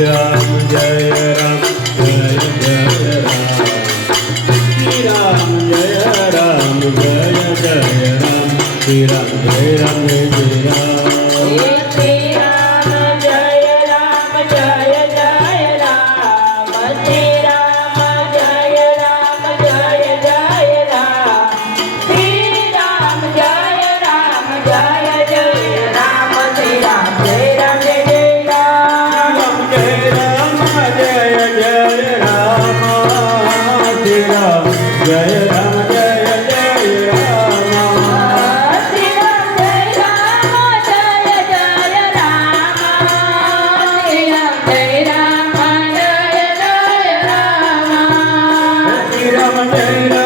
Ram Jai Ram Jai Jai Ram Shri Ram Jai Ram Jai Jai Ram Shri Ram Jai Ram Jai Ram Shri Ram Jai Ram Jai Jai Ram Shri Ram Jai Ram Jai Jai Ram Shri Ram Jai Ram Jai Jai Ram Shri Ram Jai Ram Jai Jai Ram Jai Ram Jai Jai Ram Shri Ram Jai Ram Jai Jai Ram Shri Ram Jai Ram Jai Jai Ram Shri Ram Jai Ram Jai Jai Ram Shri Ram Jai Ram